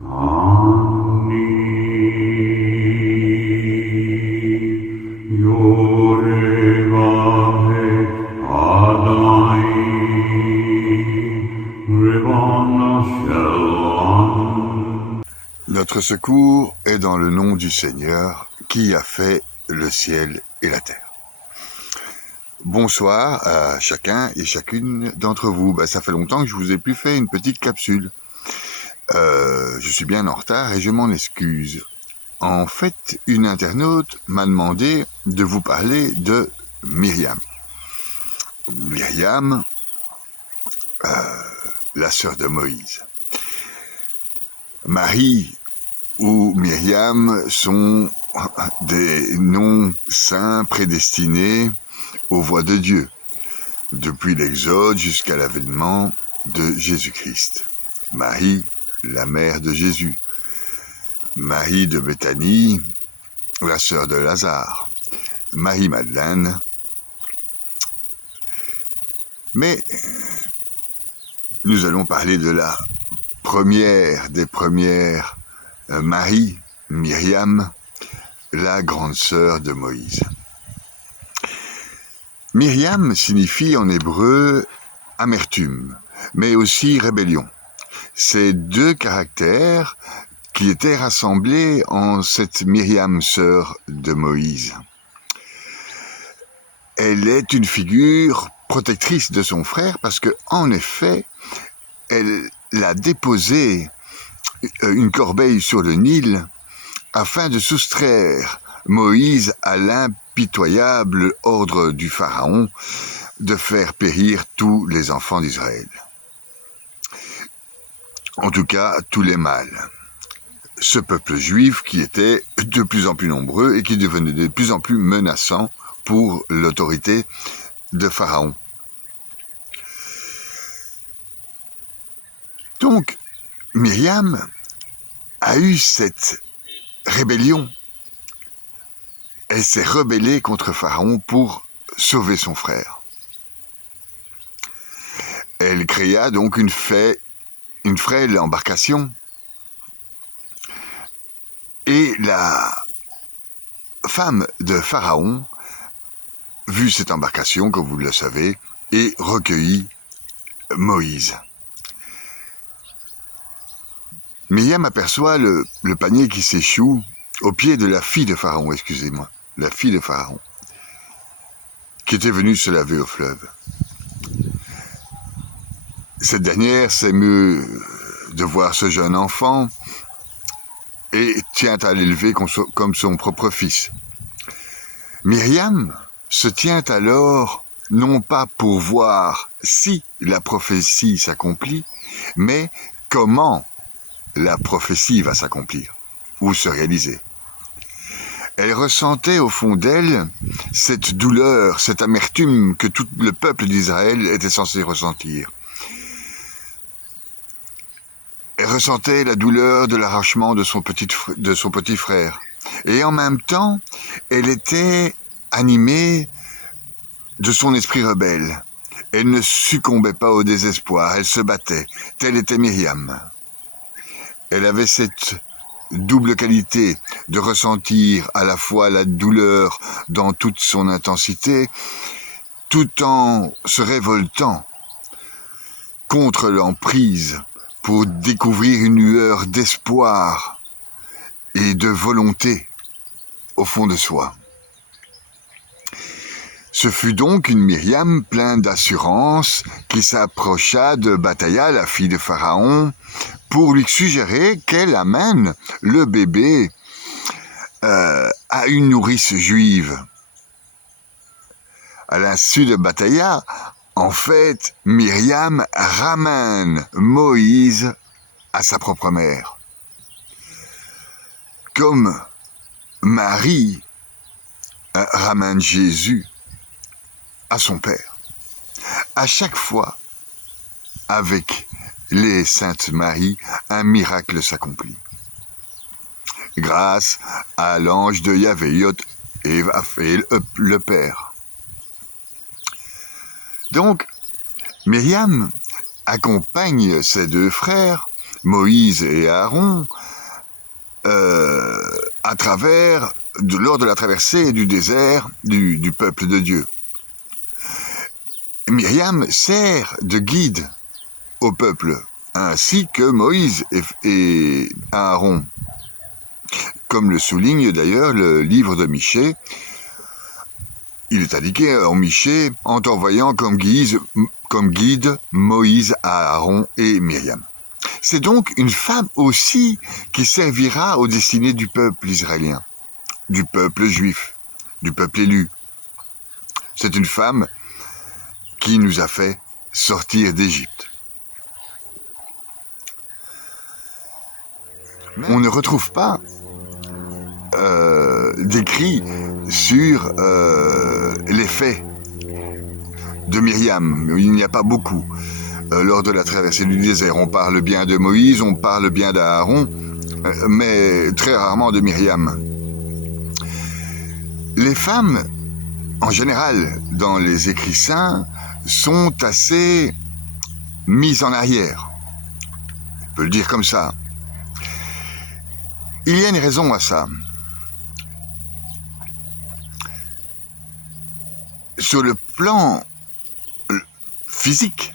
Anni Yorevahe Adonai Revana Shalom. Notre secours est dans le nom du Seigneur qui a fait le ciel et la terre. Bonsoir à chacun et chacune d'entre vous. Ça fait longtemps que je vous ai plus fait une petite capsule. Je suis bien en retard et je m'en excuse. En fait, une internaute m'a demandé de vous parler de Myriam. Myriam, la sœur de Moïse. Marie ou Myriam sont des noms saints prédestinés aux voies de Dieu, depuis l'Exode jusqu'à l'avènement de Jésus-Christ. Marie, la mère de Jésus. Marie de Béthanie, la sœur de Lazare. Marie-Madeleine. Mais nous allons parler de la première des premières Marie, Myriam, la grande sœur de Moïse. Myriam signifie en hébreu amertume, mais aussi rébellion. Ces deux caractères qui étaient rassemblés en cette Myriam, sœur de Moïse. Elle est une figure protectrice de son frère parce que, en effet, elle l'a déposé une corbeille sur le Nil afin de soustraire Moïse à l'impitoyable ordre du Pharaon de faire périr tous les enfants d'Israël. En tout cas, tous les mâles. Ce peuple juif qui était de plus en plus nombreux et qui devenait de plus en plus menaçant pour l'autorité de Pharaon. Donc, Myriam a eu cette rébellion. Elle s'est rebellée contre Pharaon pour sauver son frère. Elle créa donc une frêle embarcation et la femme de Pharaon vit cette embarcation, comme vous le savez, et recueillit Moïse. Myriam aperçoit le panier qui s'échoue au pied de la fille de Pharaon, la fille de Pharaon, qui était venue se laver au fleuve. Cette dernière s'émeut de voir ce jeune enfant et tient à l'élever comme son propre fils. Myriam se tient alors non pas pour voir si la prophétie s'accomplit, mais comment la prophétie va s'accomplir ou se réaliser. Elle ressentait au fond d'elle cette douleur, cette amertume que tout le peuple d'Israël était censé ressentir. Elle ressentait la douleur de l'arrachement de son petit frère. Et en même temps, elle était animée de son esprit rebelle. Elle ne succombait pas au désespoir, elle se battait. Telle était Myriam. Elle avait cette double qualité de ressentir à la fois la douleur dans toute son intensité, tout en se révoltant contre l'emprise pour découvrir une lueur d'espoir et de volonté au fond de soi. Ce fut donc une Myriam pleine d'assurance qui s'approcha de Bataïa, la fille de Pharaon, pour lui suggérer qu'elle amène le bébé à une nourrice juive. À l'insu de Bataïa, en fait, Myriam ramène Moïse à sa propre mère. Comme Marie ramène Jésus à son père. À chaque fois, avec les Saintes Maries, un miracle s'accomplit. Grâce à l'ange de Yahvé, Yod et le Père. Donc, Myriam accompagne ses deux frères Moïse et Aaron lors de la traversée du désert du peuple de Dieu. Myriam sert de guide au peuple, ainsi que Moïse et Aaron. Comme le souligne d'ailleurs le livre de Michée, il est indiqué en Michée en t'envoyant comme guide Moïse, Aaron et Myriam. C'est donc une femme aussi qui servira aux destinées du peuple israélien, du peuple juif, du peuple élu. C'est une femme qui nous a fait sortir d'Égypte. On ne retrouve pas d'écrit sur les faits de Myriam. Il n'y a pas beaucoup. Lors de la traversée du désert, on parle bien de Moïse, on parle bien d'Aaron, mais très rarement de Myriam. Les femmes, en général, dans les écrits saints, sont assez mises en arrière. On peut le dire comme ça. Il y a une raison à ça. Sur le plan physique,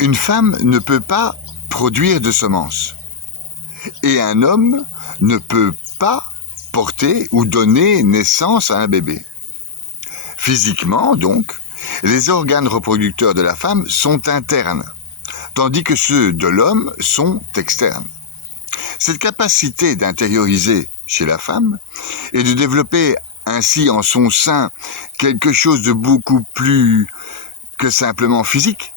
une femme ne peut pas produire de semences. Et un homme ne peut pas porter ou donner naissance à un bébé. Physiquement, donc, les organes reproducteurs de la femme sont internes, tandis que ceux de l'homme sont externes. Cette capacité d'intérioriser chez la femme et de développer ainsi en son sein quelque chose de beaucoup plus que simplement physique,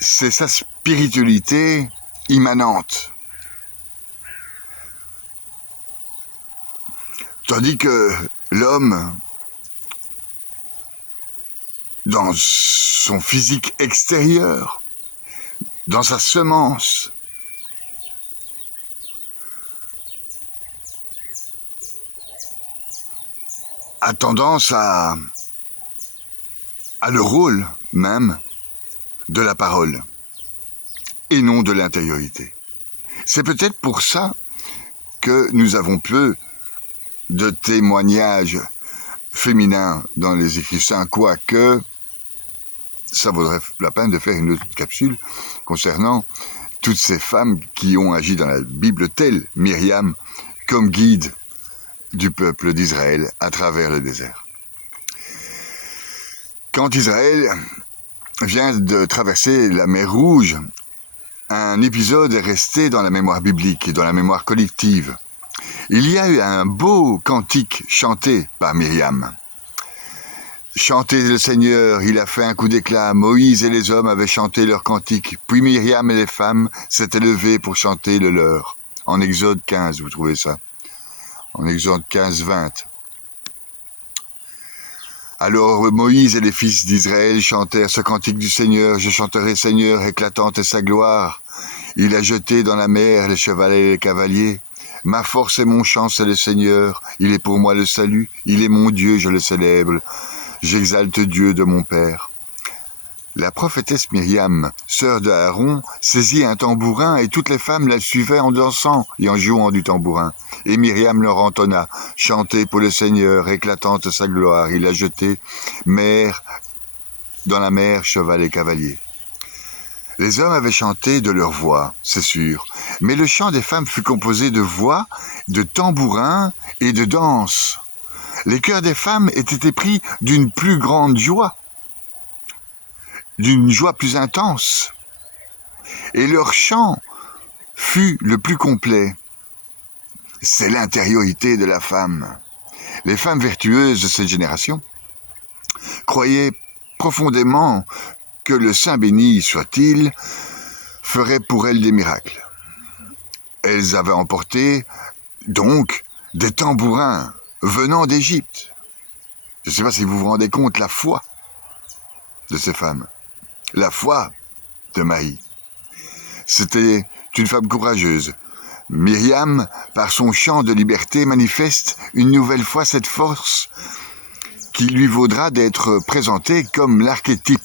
c'est sa spiritualité immanente. Tandis que l'homme, dans son physique extérieur, dans sa semence, a tendance à le rôle même de la parole et non de l'intériorité. C'est peut-être pour ça que nous avons peu de témoignages féminins dans les écrits saints, quoique ça vaudrait la peine de faire une autre capsule concernant toutes ces femmes qui ont agi dans la Bible, telle Myriam, comme guide du peuple d'Israël à travers le désert. Quand Israël vient de traverser la mer Rouge, un épisode est resté dans la mémoire biblique et dans la mémoire collective. Il y a eu un beau cantique chanté par Myriam. Chantez le Seigneur, il a fait un coup d'éclat. Moïse et les hommes avaient chanté leur cantique. Puis Myriam et les femmes s'étaient levées pour chanter le leur. En Exode 15, vous trouvez ça. En Exode 15, 20. Alors Moïse et les fils d'Israël chantèrent ce cantique du Seigneur. Je chanterai Seigneur, éclatante est sa gloire. Il a jeté dans la mer les chevalets et les cavaliers. Ma force et mon chant, c'est le Seigneur. Il est pour moi le salut. Il est mon Dieu, je le célèbre. J'exalte Dieu de mon Père. La prophétesse Myriam, sœur d'Aaron, saisit un tambourin et toutes les femmes la suivaient en dansant et en jouant du tambourin. Et Myriam leur entonna, chantez pour le Seigneur, éclatante sa gloire. Il a jeté dans la mer cheval et cavalier. Les hommes avaient chanté de leur voix, c'est sûr, mais le chant des femmes fut composé de voix, de tambourins et de danse. Les cœurs des femmes étaient épris d'une plus grande joie, d'une joie plus intense, et leur chant fut le plus complet. C'est l'intériorité de la femme. Les femmes vertueuses de cette génération croyaient profondément que le Saint béni soit-il ferait pour elles des miracles. Elles avaient emporté donc des tambourins venant d'Égypte. Je ne sais pas si vous vous rendez compte la foi de ces femmes, la foi de Marie. C'était une femme courageuse. Myriam, par son chant de liberté, manifeste une nouvelle fois cette force qui lui vaudra d'être présentée comme l'archétype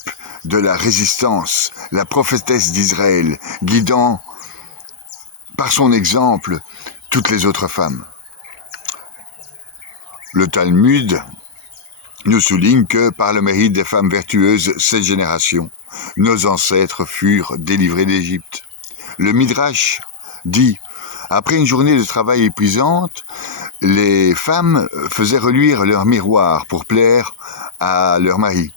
de la résistance, la prophétesse d'Israël, guidant par son exemple toutes les autres femmes. Le Talmud nous souligne que par le mérite des femmes vertueuses, cette génération, nos ancêtres furent délivrés d'Égypte. Le Midrash dit, après une journée de travail épuisante, les femmes faisaient reluire leur miroir pour plaire à leur mari.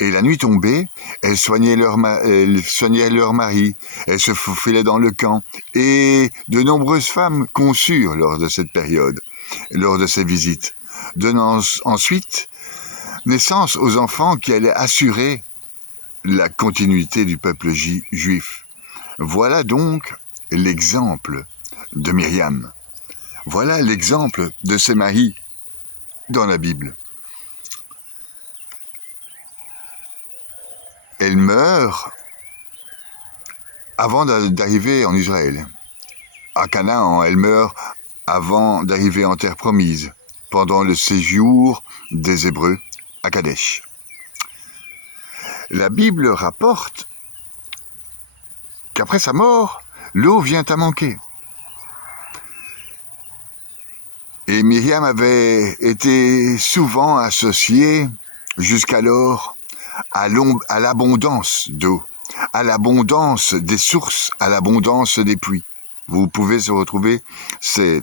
Et la nuit tombée, elles soignaient leur mari, elles se faufilaient dans le camp, et de nombreuses femmes conçurent lors de cette période, lors de ces visites, donnant ensuite naissance aux enfants qui allaient assurer la continuité du peuple juif. Voilà donc l'exemple de Myriam. Voilà l'exemple de ses maris dans la Bible. Elle meurt avant d'arriver en Israël. À Canaan, elle meurt avant d'arriver en terre promise, pendant le séjour des Hébreux à Kadesh. La Bible rapporte qu'après sa mort, l'eau vient à manquer. Et Myriam avait été souvent associée, jusqu'alors, à l'abondance d'eau, à l'abondance des sources, à l'abondance des pluies. Vous pouvez se retrouver, c'est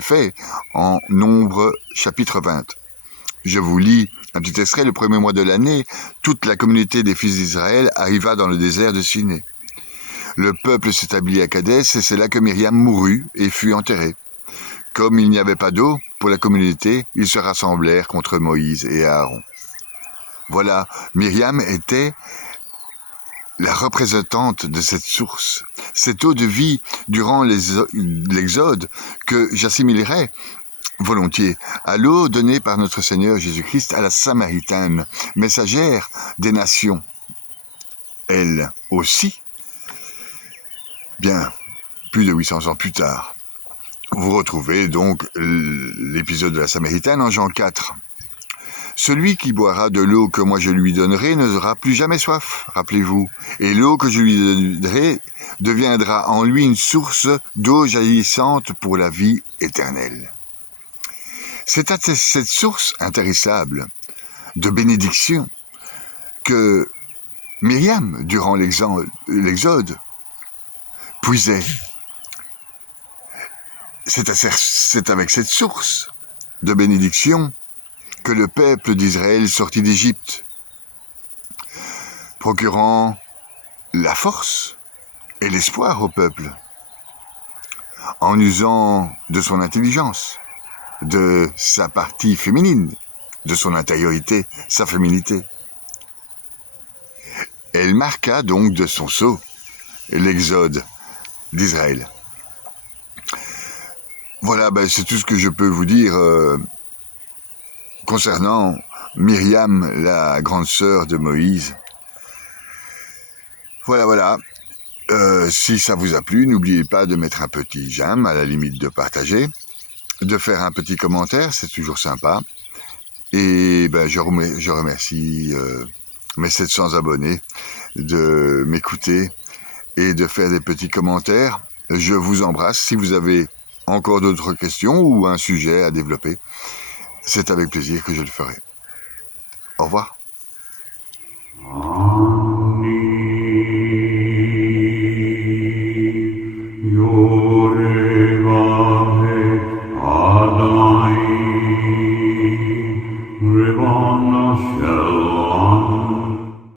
fait, en Nombre chapitre 20. Je vous lis un petit extrait. Le premier mois de l'année, toute la communauté des fils d'Israël arriva dans le désert de Siné. Le peuple s'établit à Kadès, et c'est là que Myriam mourut et fut enterrée. Comme il n'y avait pas d'eau pour la communauté, ils se rassemblèrent contre Moïse et Aaron. Voilà, Myriam était la représentante de cette source, cette eau de vie durant l'Exode que j'assimilerais volontiers à l'eau donnée par notre Seigneur Jésus-Christ à la Samaritaine, messagère des nations. Elle aussi, bien plus de 800 ans plus tard. Vous retrouvez donc l'épisode de la Samaritaine en Jean 4. Celui qui boira de l'eau que moi je lui donnerai n'aura plus jamais soif, rappelez-vous, et l'eau que je lui donnerai deviendra en lui une source d'eau jaillissante pour la vie éternelle. C'est à cette source intarissable de bénédiction que Myriam, durant l'Exode, puisait. C'est avec cette source de bénédiction que le peuple d'Israël sortit d'Égypte, procurant la force et l'espoir au peuple, en usant de son intelligence, de sa partie féminine, de son intériorité, sa féminité. Elle marqua donc de son sceau l'exode d'Israël. Voilà, c'est tout ce que je peux vous dire concernant Myriam, la grande sœur de Moïse. Voilà. Si ça vous a plu, n'oubliez pas de mettre un petit j'aime, à la limite de partager, de faire un petit commentaire, c'est toujours sympa. Et je remercie mes 700 abonnés de m'écouter et de faire des petits commentaires. Je vous embrasse. Si vous avez encore d'autres questions ou un sujet à développer, c'est avec plaisir que je le ferai. Au revoir. Adonai,